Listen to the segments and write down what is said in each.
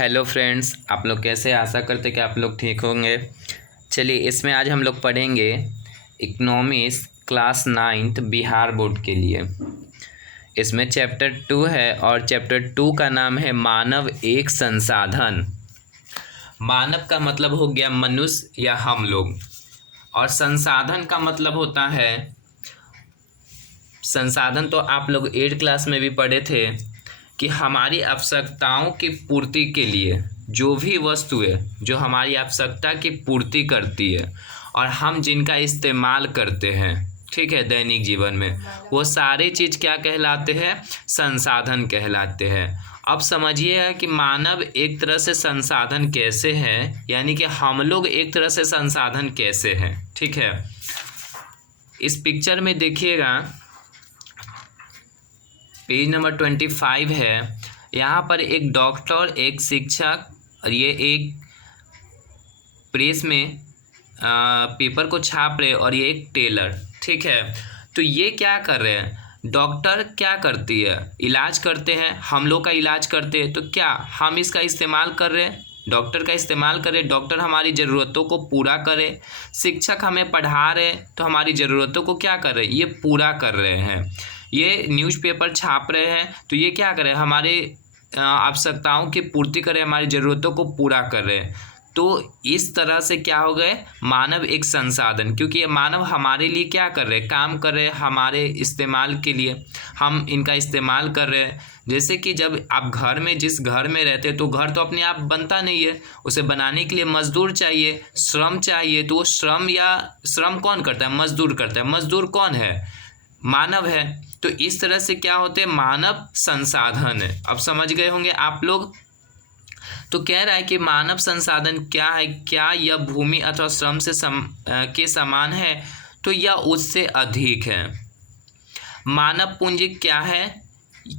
Hello friends, आप लोग कैसे? आशा करते कि आप लोग ठीक होंगे। चलिए, इसमें आज हम लोग पढ़ेंगे economics class 9th Bihar board के लिए। इसमें चैप्टर 2 है और चैप्टर 2 का नाम है मानव एक संसाधन। मानव का मतलब हो गया मनुष्य या हम लोग, और संसाधन का मतलब होता है, संसाधन तो आप लोग 8th क्लास में भी पढ़े थे कि हमारी आवश्यकताओं की पूर्ति के लिए जो भी वस्तुएं जो हमारी आवश्यकता की पूर्ति करती है और हम जिनका इस्तेमाल करते हैं, ठीक है, दैनिक जीवन में, वो सारी चीज़ क्या कहलाते हैं? संसाधन कहलाते हैं। अब समझिएगा कि मानव एक तरह से संसाधन कैसे हैं, यानी कि हम लोग एक तरह से संसाधन कैसे हैं। ठीक है, इस पिक्चर में देखिएगा, पेज नंबर 25 है। यहाँ पर एक डॉक्टर, एक शिक्षक, और ये एक प्रेस में पेपर को छाप रहे, और ये एक टेलर। ठीक है, तो ये क्या कर रहे हैं? डॉक्टर क्या करती है? इलाज करते हैं, हम लोग का इलाज करते हैं, तो क्या हम इसका इस्तेमाल कर रहे हैं? डॉक्टर का इस्तेमाल करें, डॉक्टर हमारी ज़रूरतों को पूरा करे। शिक्षक हमें पढ़ा रहे, तो हमारी ज़रूरतों को क्या कर रहे हैं? ये पूरा कर रहे हैं। ये न्यूज़पेपर छाप रहे हैं, तो ये क्या करें? हमारे आवश्यकताओं की पूर्ति करें, हमारी ज़रूरतों को पूरा कर रहे हैं। तो इस तरह से क्या हो गए? मानव एक संसाधन, क्योंकि ये मानव हमारे लिए क्या कर रहे हैं? काम कर रहे हैं, हमारे इस्तेमाल के लिए हम इनका इस्तेमाल कर रहे हैं। जैसे कि जब आप घर में, जिस घर में रहते हैं, तो घर तो अपने आप बनता नहीं है, उसे बनाने के लिए मजदूर चाहिए, श्रम चाहिए। तो वो श्रम कौन करता है? मजदूर करता है। मजदूर कौन है? मानव है। तो इस तरह से क्या होते हैं? मानव संसाधन है। अब समझ गए होंगे आप लोग। तो कह रहा है कि मानव संसाधन क्या है? क्या यह भूमि अथवा श्रम से के समान है? तो यह उससे अधिक है। मानव पूंजी क्या है?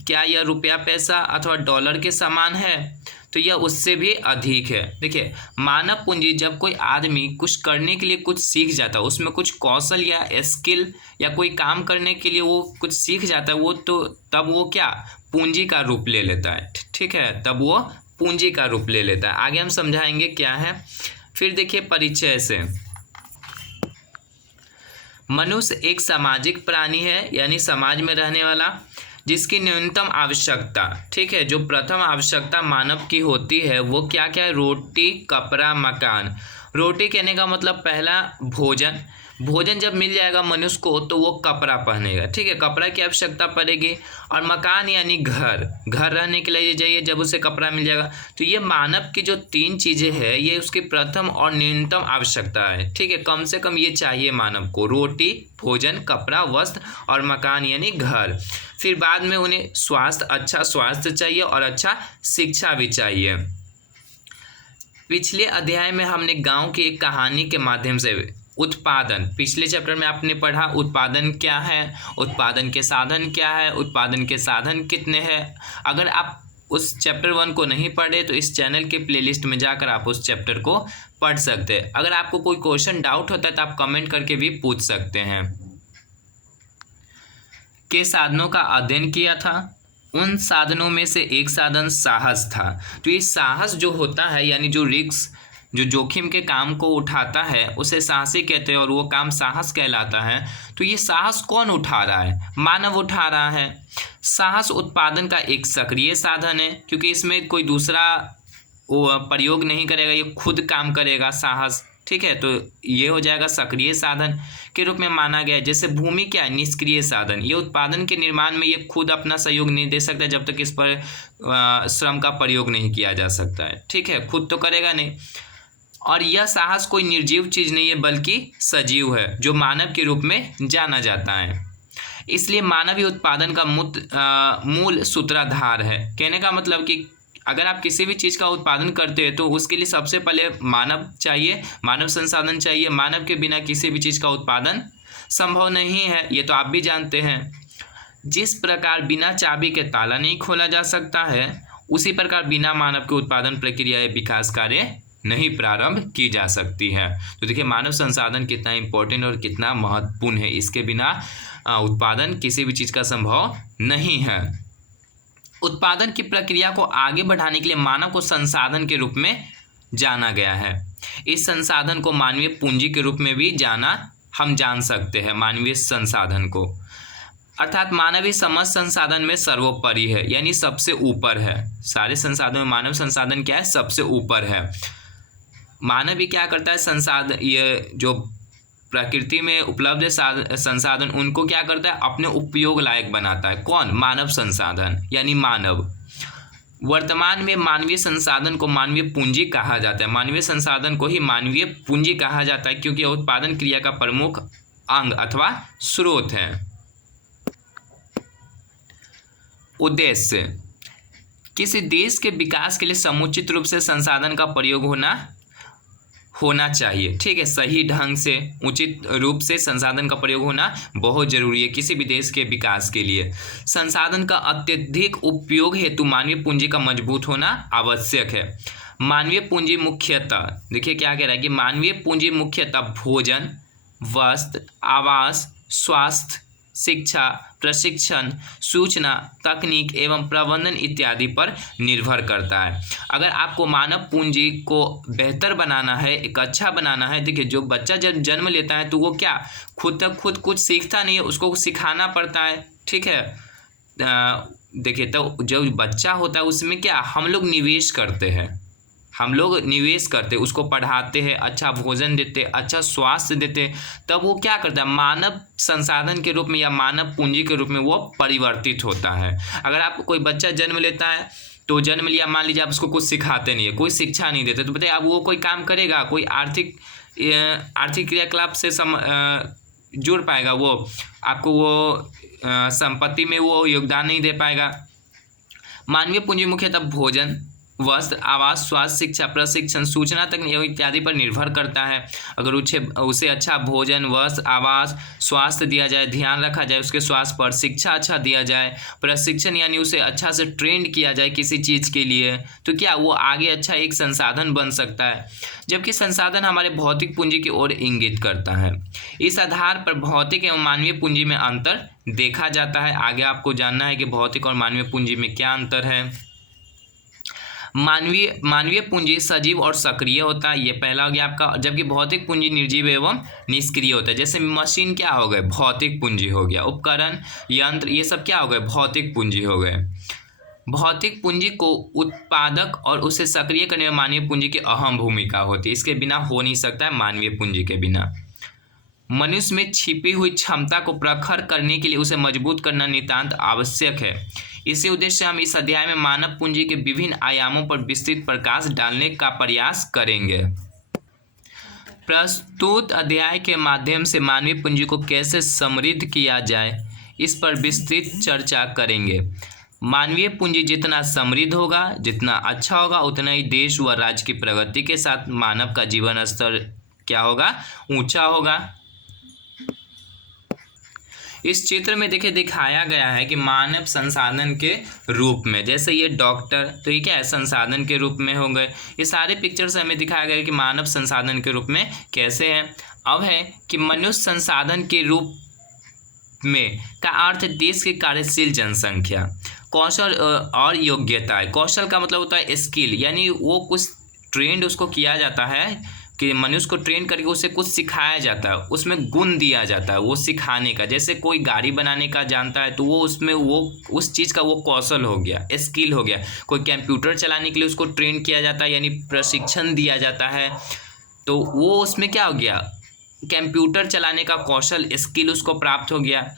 क्या यह रुपया, पैसा अथवा डॉलर के समान है? तो यह उससे भी अधिक है। देखिए, मानव पूंजी, जब कोई आदमी कुछ करने के लिए कुछ सीख जाता है, उसमें कुछ कौशल या स्किल या कोई काम करने के लिए वो कुछ सीख जाता है, वो तो तब वो क्या पूंजी का रूप ले लेता है। ठीक है, तब वो पूंजी का रूप ले लेता है। आगे हम समझाएंगे क्या है। फिर देखिए परिचय से, मनुष्य एक सामाजिक प्राणी है, यानी समाज में रहने वाला, जिसकी न्यूनतम आवश्यकता, ठीक है, जो प्रथम आवश्यकता मानव की होती है, वो क्या क्या है? रोटी, कपड़ा, मकान। रोटी कहने का मतलब पहला भोजन। भोजन जब मिल जाएगा मनुष्य को, तो वो कपड़ा पहनेगा। ठीक है, कपड़ा की आवश्यकता पड़ेगी। और मकान यानी घर, घर रहने के लिए चाहिए, जब उसे कपड़ा मिल जाएगा। तो ये मानव की जो 3 चीज़ें हैं, ये उसकी प्रथम और न्यूनतम आवश्यकता है। ठीक है, कम से कम ये चाहिए मानव को: रोटी, भोजन, कपड़ा, वस्त्र और मकान यानी घर। फिर बाद में उन्हें स्वास्थ्य, अच्छा स्वास्थ्य चाहिए और अच्छा शिक्षा भी चाहिए। पिछले अध्याय में हमने गांव की एक कहानी के माध्यम से उत्पादन, पिछले चैप्टर में आपने पढ़ा उत्पादन क्या है, उत्पादन के साधन क्या है, उत्पादन के साधन कितने हैं। अगर आप उस चैप्टर 1 को नहीं पढ़े, तो इस चैनल के प्लेलिस्ट में जाकर आप उस चैप्टर को पढ़ सकते हैं। अगर आपको कोई क्वेश्चन डाउट होता है, तो आप कमेंट करके भी पूछ सकते हैं। के साधनों का अध्ययन किया था। उन साधनों में से एक साधन साहस था। तो ये साहस जो होता है, यानी जो रिस्क, जो जोखिम के काम को उठाता है, उसे साहसी कहते हैं, और वो काम साहस कहलाता है। तो ये साहस कौन उठा रहा है? मानव उठा रहा है। साहस उत्पादन का एक सक्रिय साधन है, क्योंकि इसमें कोई दूसरा प्रयोग नहीं करेगा, ये खुद काम करेगा साहस। ठीक है, तो ये हो जाएगा सक्रिय साधन के रूप में माना गया है। जैसे भूमि क्या है? निष्क्रिय साधन। ये उत्पादन के निर्माण में ये खुद अपना सहयोग नहीं दे सकता, जब तक इस पर श्रम का प्रयोग नहीं किया जा सकता है। ठीक है, खुद तो करेगा नहीं। और यह साहस कोई निर्जीव चीज़ नहीं है, बल्कि सजीव है, जो मानव के रूप में जाना जाता है। इसलिए मानव ही उत्पादन का मूल सूत्रधार है। कहने का मतलब कि अगर आप किसी भी चीज़ का उत्पादन करते हैं, तो उसके लिए सबसे पहले मानव चाहिए, मानव संसाधन चाहिए। मानव के बिना किसी भी चीज़ का उत्पादन संभव नहीं है, ये तो आप भी जानते हैं। जिस प्रकार बिना चाबी के ताला नहीं खोला जा सकता है, उसी प्रकार बिना मानव के उत्पादन प्रक्रिया या विकास कार्य नहीं प्रारंभ की जा सकती है। तो देखिए, मानव संसाधन कितना इम्पोर्टेंट और कितना महत्वपूर्ण है। इसके बिना उत्पादन किसी भी चीज़ का संभव नहीं है। उत्पादन की प्रक्रिया को आगे बढ़ाने के लिए मानव को संसाधन के रूप में जाना गया है। इस संसाधन को मानवीय पूंजी के रूप में भी हम जान सकते हैं मानवीय संसाधन को, अर्थात मानवीय समस्त संसाधन में सर्वोपरि है, यानी सबसे ऊपर है। सारे संसाधनों में मानव संसाधन क्या है? सबसे ऊपर है। मानव भी क्या करता है? ये जो प्रकृति में उपलब्ध संसाधन उनको क्या करता है? अपने उपयोग लायक बनाता है। कौन? मानव संसाधन यानी मानव। वर्तमान में मानवीय संसाधन को मानवीय पूंजी कहा जाता है। मानवीय संसाधन को ही मानवीय पूंजी कहा जाता है क्योंकि यह उत्पादन क्रिया का प्रमुख अंग अथवा स्रोत है। उद्देश्य: किसी देश के विकास के लिए समुचित रूप से संसाधन का प्रयोग होना चाहिए। ठीक है, सही ढंग से उचित रूप से संसाधन का प्रयोग होना बहुत जरूरी है किसी भी देश के विकास के लिए। संसाधन का अत्यधिक उपयोग हेतु मानवीय पूंजी का मजबूत होना आवश्यक है। मानवीय पूंजी मुख्यतः, देखिए क्या कह रहा है कि मानवीय पूंजी मुख्यतः भोजन, वस्त्र, आवास, स्वास्थ्य, शिक्षा, प्रशिक्षण, सूचना, तकनीक एवं प्रबंधन इत्यादि पर निर्भर करता है। अगर आपको मानव पूंजी को बेहतर बनाना है, एक अच्छा बनाना है, देखिए जो बच्चा जब जन्म लेता है तो वो क्या खुद कुछ सीखता नहीं है, उसको सिखाना पड़ता है। ठीक है, देखिए तो जो बच्चा होता है उसमें क्या हम लोग निवेश करते हैं, उसको पढ़ाते हैं, अच्छा भोजन देते, अच्छा स्वास्थ्य देते, तब वो क्या करता है? मानव संसाधन के रूप में या मानव पूंजी के रूप में वो परिवर्तित होता है। अगर आप कोई बच्चा जन्म लेता है तो जन्म लिया, मान लीजिए आप उसको कुछ सिखाते नहीं है, कोई शिक्षा नहीं देते, तो बताइए अब वो कोई काम करेगा? कोई आर्थिक क्रियाकलाप से जुड़ पाएगा? वो आपको वो संपत्ति में वो योगदान नहीं दे पाएगा। मानवीय पूंजी मुख्यतः भोजन, वस्त्र, आवास, स्वास्थ्य, शिक्षा, प्रशिक्षण, सूचना तकनीक इत्यादि पर निर्भर करता है। अगर उसे अच्छा भोजन, वस्त्र, आवास, स्वास्थ्य दिया जाए, ध्यान रखा जाए उसके स्वास्थ्य पर, शिक्षा अच्छा दिया जाए, प्रशिक्षण यानी उसे अच्छा से ट्रेंड किया जाए किसी चीज़ के लिए, तो क्या वो आगे अच्छा एक संसाधन बन सकता है। जबकि संसाधन हमारे भौतिक पूंजी की ओर इंगित करता है। इस आधार पर भौतिक एवं मानवीय पूंजी में अंतर देखा जाता है। आगे आपको जानना है कि भौतिक और मानवीय पूंजी में क्या अंतर है। मानवीय पूंजी सजीव और सक्रिय होता है, ये पहला हो गया आपका। जबकि भौतिक पूंजी निर्जीव एवं निष्क्रिय होता है। जैसे मशीन क्या हो गए? भौतिक पूंजी हो गया। उपकरण, यंत्र, ये सब क्या हो गए? भौतिक पूंजी हो गए। भौतिक पूंजी को उत्पादक और उसे सक्रिय करने में मानवीय पूंजी की अहम भूमिका होती है। इसके बिना हो नहीं सकता है मानवीय पूंजी के बिना। मनुष्य में छिपी हुई क्षमता को प्रखर करने के लिए उसे मजबूत करना नितांत आवश्यक है। इसी उद्देश्य से हम इस अध्याय में मानव पूंजी के विभिन्न आयामों पर विस्तृत प्रकाश डालने का प्रयास करेंगे। प्रस्तुत अध्याय के माध्यम से मानवीय पूंजी को कैसे समृद्ध किया जाए इस पर विस्तृत चर्चा करेंगे। मानवीय पूंजी जितना समृद्ध होगा, जितना अच्छा होगा, उतना ही देश व राज्य की प्रगति के साथ मानव का जीवन स्तर क्या होगा? ऊंचा होगा। इस चित्र में देखिए दिखाया गया है कि मानव संसाधन के रूप में, जैसे ये डॉक्टर, तो ये क्या है? संसाधन के रूप में हो गए। ये सारे पिक्चर्स हमें दिखाया गया है कि मानव संसाधन के रूप में कैसे हैं। अब है कि मनुष्य संसाधन के रूप में का अर्थ देश की कार्यशील जनसंख्या, कौशल और योग्यता। कौशल का मतलब होता है स्किल, यानी वो कुछ ट्रेंड उसको किया जाता है कि मनुष्य को ट्रेन करके उसे कुछ सिखाया जाता है, उसमें गुण दिया जाता है वो सिखाने का। जैसे कोई गाड़ी बनाने का जानता है तो वो उसमें वो उस चीज़ का वो कौशल हो गया, स्किल हो गया। कोई कंप्यूटर चलाने के लिए उसको ट्रेन किया जाता है, यानी प्रशिक्षण दिया जाता है, तो वो उसमें क्या हो गया? कंप्यूटर चलाने का कौशल, स्किल उसको प्राप्त हो गया।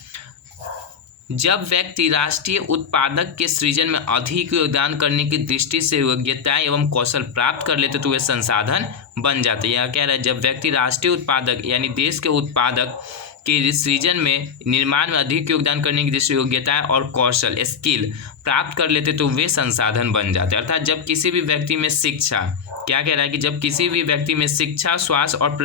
जब व्यक्ति राष्ट्रीय उत्पादक के सृजन में अधिक योगदान करने की दृष्टि से योग्यता एवं कौशल प्राप्त कर लेते तो वे संसाधन बन जाते हैं। यह कह रहा है जब व्यक्ति राष्ट्रीय उत्पादक यानी देश के उत्पादक के सृजन में, निर्माण में अधिक योगदान करने की दृष्टि योग्यता और कौशल, स्किल प्राप्त कर लेते तो वे संसाधन बन जाते हैं। अर्थात जब किसी भी व्यक्ति में शिक्षा, क्या कह रहा है कि जब किसी भी व्यक्ति में शिक्षा, स्वास्थ्य और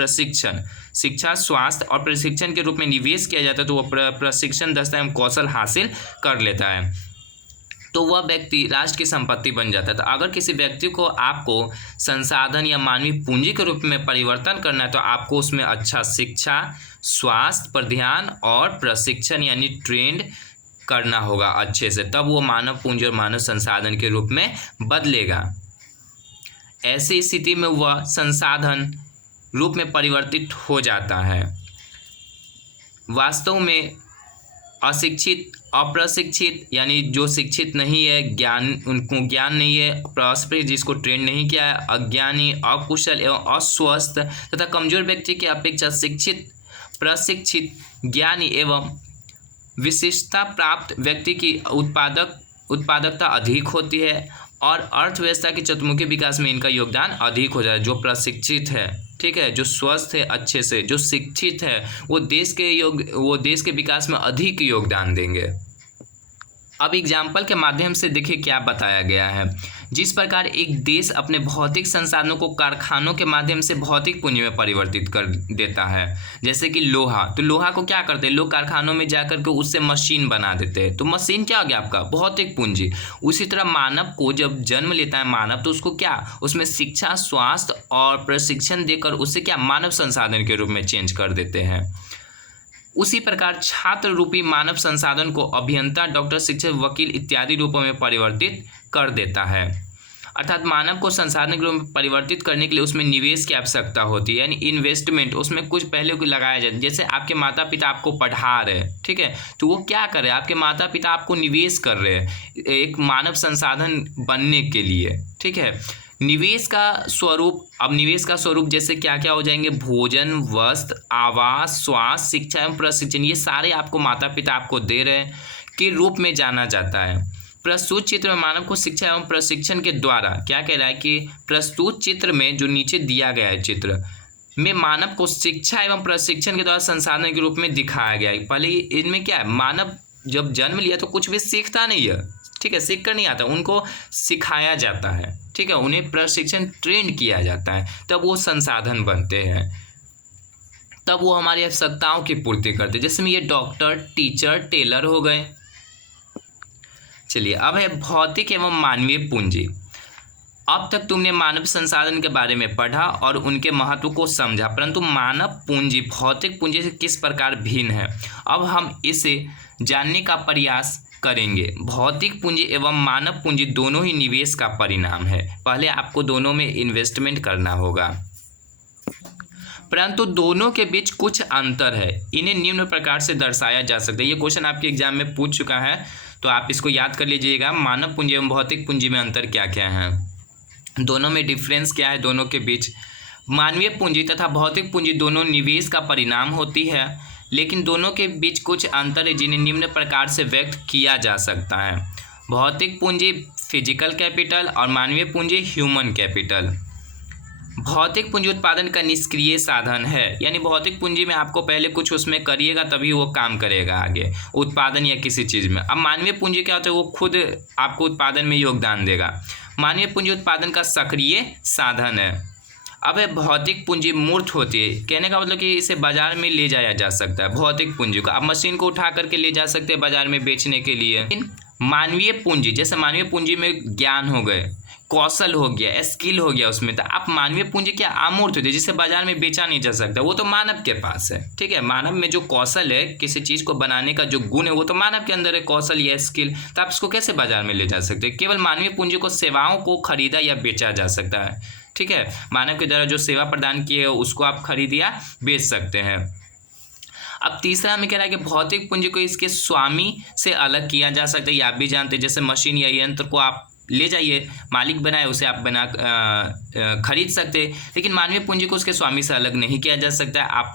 प्रशिक्षण के रूप में निवेश किया जाता है तो वह प्रशिक्षण दस्ता एवं कौशल हासिल कर लेता है, तो वह व्यक्ति राष्ट्र की संपत्ति बन जाता है। तो अगर किसी व्यक्ति को आपको संसाधन या मानवीय पूंजी के रूप में परिवर्तन करना है तो आपको उसमें अच्छा शिक्षा, स्वास्थ्य पर ध्यान और प्रशिक्षण यानी ट्रेंड करना होगा अच्छे से, तब वो मानव पूंजी और मानव संसाधन के रूप में बदलेगा। ऐसी स्थिति में वह संसाधन रूप में परिवर्तित हो जाता है। वास्तव में अशिक्षित, अप्रशिक्षित यानी जो शिक्षित नहीं है, ज्ञान उनको ज्ञान नहीं है, प्रशिक्षित जिसको ट्रेन नहीं किया है, अज्ञानी, अकुशल एवं अस्वस्थ तथा कमजोर व्यक्ति की अपेक्षा शिक्षित, प्रशिक्षित, ज्ञानी एवं विशिष्टता प्राप्त व्यक्ति की उत्पादकता अधिक होती है और अर्थव्यवस्था के चतुर्मुखी विकास में इनका योगदान अधिक हो जाता है। जो प्रशिक्षित है, ठीक है, जो स्वस्थ है, अच्छे से जो शिक्षित है, वो देश के विकास में अधिक योगदान देंगे। अब एग्जाम्पल के माध्यम से देखिए क्या बताया गया है। जिस प्रकार एक देश अपने भौतिक संसाधनों को कारखानों के माध्यम से भौतिक पूंजी में परिवर्तित कर देता है, जैसे कि लोहा, तो लोहा को क्या करते हैं लोग, कारखानों में जाकर के उससे मशीन बना देते हैं, तो मशीन क्या हो गया आपका, भौतिक पूंजी। उसी तरह मानव को जब जन्म लेता है मानव, तो उसको क्या, उसमें शिक्षा, स्वास्थ्य और प्रशिक्षण देकर उसे क्या, मानव संसाधन के रूप में चेंज कर देते हैं। उसी प्रकार छात्र रूपी मानव संसाधन को अभियंता, डॉक्टर, शिक्षक, वकील इत्यादि रूपों में परिवर्तित कर देता है। अर्थात मानव को संसाधन के रूप में परिवर्तित करने के लिए उसमें निवेश की आवश्यकता होती है, यानी इन्वेस्टमेंट, उसमें कुछ पहले को लगाया जाए। जैसे आपके माता पिता आपको पढ़ा रहे हैं, ठीक है, तो वो क्या कर रहे हैं, आपके माता पिता आपको निवेश कर रहे हैं एक मानव संसाधन बनने के लिए, ठीक है। निवेश का स्वरूप, अब निवेश का स्वरूप जैसे क्या क्या हो जाएंगे, भोजन, वस्त्र, आवास, स्वास्थ्य, शिक्षा एवं प्रशिक्षण, ये सारे आपको माता पिता आपको दे रहे हैं के रूप में जाना जाता है। प्रस्तुत चित्र में मानव को शिक्षा एवं प्रशिक्षण के द्वारा, क्या कह रहा है कि प्रस्तुत चित्र में जो नीचे दिया गया है चित्र में मानव को शिक्षा एवं प्रशिक्षण के द्वारा संसाधन के रूप में दिखाया गया है। पहले इनमें क्या है, मानव जब जन्म लिया तो कुछ भी सीखता नहीं है, ठीक है, सीख कर नहीं आता, उनको सिखाया जाता है, ठीक है, उन्हें प्रशिक्षण ट्रेन किया जाता है, तब वो संसाधन बनते हैं, तब वो हमारी आवश्यकताओं की पूर्ति करते हैं। जैसे में ये डॉक्टर, टीचर, टेलर हो गए। चलिए अब है भौतिक एवं मानवीय पूंजी। अब तक तुमने मानव संसाधन के बारे में पढ़ा और उनके महत्व को समझा, परंतु मानव पूंजी भौतिक पूंजी से किस प्रकार भिन्न है, अब हम इसे जानने का प्रयास करेंगे। भौतिक पूंजी एवं मानव पूंजी दोनों ही निवेश का परिणाम है। पहले आपको दोनों में इन्वेस्टमेंट करना होगा, परंतु दोनों के बीच कुछ अंतर है। इन्हें निम्न प्रकार से दर्शाया जा सकता है। ये क्वेश्चन आपके एग्जाम में पूछ चुका है, तो आप इसको याद कर लीजिएगा। मानव पूंजी एवं भौतिक पूंजी में अंतर क्या क्या है, दोनों में डिफरेंस क्या है दोनों के बीच। मानवीय पूंजी तथा भौतिक पूंजी दोनों निवेश का परिणाम होती है, लेकिन दोनों के बीच कुछ अंतर है जिन्हें निम्न प्रकार से व्यक्त किया जा सकता है। भौतिक पूंजी फिजिकल कैपिटल और मानवीय पूंजी ह्यूमन कैपिटल। भौतिक पूंजी उत्पादन का निष्क्रिय साधन है, यानी भौतिक पूंजी में आपको पहले कुछ उसमें करिएगा तभी वो काम करेगा आगे उत्पादन या किसी चीज़ में। अब मानवीय पूंजी क्या होता है, वो खुद आपको उत्पादन में योगदान देगा। मानवीय पूंजी उत्पादन का सक्रिय साधन है। अब भौतिक पूंजी मूर्त होती है, कहने का मतलब कि इसे बाजार में ले जाया जा सकता है भौतिक पूंजी को। आप मशीन को उठा करके ले जा सकते हैं बाजार में बेचने के लिए। लेकिन मानवीय पूंजी, जैसे मानवीय पूंजी में ज्ञान हो गए, कौशल हो गया, स्किल हो गया उसमें, तो आप मानवीय पूंजी क्या अमूर्त होती है जिसे बाजार में बेचा नहीं जा सकता, वो तो मानव के पास है, ठीक है। मानव में जो कौशल है, किसी चीज़ को बनाने का जो गुण है, वो तो मानव के अंदर है, कौशल या स्किल, तो आप इसको कैसे बाजार में ले जा सकते हैं। केवल मानवीय पूंजी को सेवाओं को खरीदा या बेचा जा सकता है, ठीक है। मानव के द्वारा जो सेवा प्रदान की है उसको आप खरीद या बेच सकते हैं। अब तीसरा हमें कह रहा है कि भौतिक पूंजी को इसके स्वामी से अलग किया जा सकता है। ये आप भी जानते हैं, जैसे मशीन या यंत्र को आप ले जाइए, मालिक बनाए उसे आप बना खरीद सकते हैं, लेकिन मानवीय पूंजी को उसके स्वामी से अलग नहीं किया जा सकता है। आप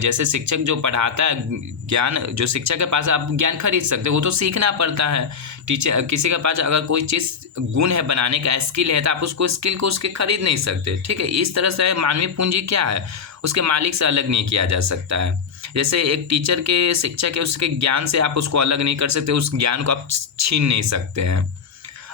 जैसे शिक्षक जो पढ़ाता है ज्ञान, जो शिक्षक के पास आप ज्ञान खरीद सकते हो, वो तो सीखना पड़ता है। टीचर किसी के पास अगर कोई चीज़ गुण है बनाने का, स्किल है, तो आप उसको स्किल को उसके खरीद नहीं सकते, ठीक है। इस तरह से मानवीय पूंजी क्या है, उसके मालिक से अलग नहीं किया जा सकता है। जैसे एक टीचर के, शिक्षक है, उसके ज्ञान से आप उसको अलग नहीं कर सकते, उस ज्ञान को आप छीन नहीं सकते हैं।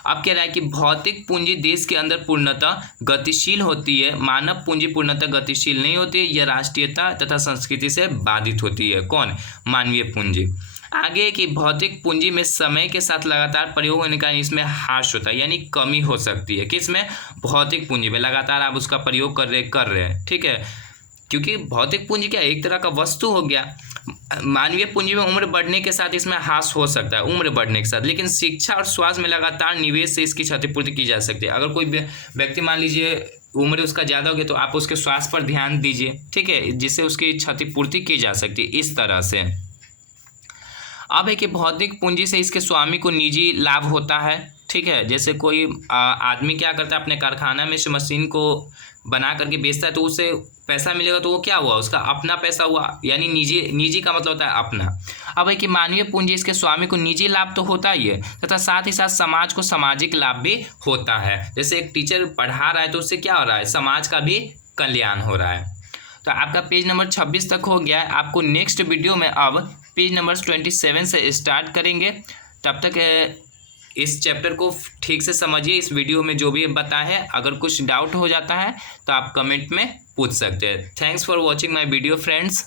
अब कह रहा है कि भौतिक पूंजी देश के अंदर पूर्णतः गतिशील होती है, मानव पूंजी पूर्णतः गतिशील नहीं होती है, यह राष्ट्रीयता तथा संस्कृति से बाधित होती है। कौन, मानवीय पूंजी। आगे कि भौतिक पूंजी में समय के साथ लगातार प्रयोग होने का इसमें ह्रास होता है, यानी कमी हो सकती है। किसमें, भौतिक पूंजी में लगातार आप उसका प्रयोग कर रहे हैं, ठीक है, क्योंकि भौतिक पूंजी क्या एक तरह का वस्तु हो गया। मानवीय पूंजी में उम्र बढ़ने के साथ इसमें ह्रास हो सकता है, उम्र बढ़ने के साथ, लेकिन शिक्षा और स्वास्थ्य में लगातार निवेश से इसकी क्षतिपूर्ति की जा सकती है। अगर कोई व्यक्ति मान लीजिए उम्र उसका ज़्यादा हो गई तो आप उसके स्वास्थ्य पर ध्यान दीजिए, ठीक है, जिससे उसकी क्षतिपूर्ति की जा सकती है इस तरह से। अब है कि भौतिक पूंजी से इसके स्वामी को निजी लाभ होता है, ठीक है। जैसे कोई आदमी क्या करता है, अपने कारखाना में से मशीन को बना करके बेचता है तो उसे पैसा मिलेगा, तो वो क्या हुआ, उसका अपना पैसा हुआ, यानी निजी का मतलब होता है अपना। अब है कि मानवीय पूंजी इसके स्वामी को निजी लाभ तो होता ही है, तथा साथ ही साथ समाज को सामाजिक लाभ भी होता है। जैसे एक टीचर पढ़ा रहा है तो उससे क्या हो रहा है, समाज का भी कल्याण हो रहा है। तो आपका पेज नंबर 26 तक हो गया है। आपको नेक्स्ट वीडियो में अब पेज नंबर 27 से स्टार्ट करेंगे। तब तक इस चैप्टर को ठीक से समझिए। इस वीडियो में जो भी बताया है, अगर कुछ डाउट हो जाता है तो आप कमेंट में पूछ सकते हैं। Thanks for watching my video friends.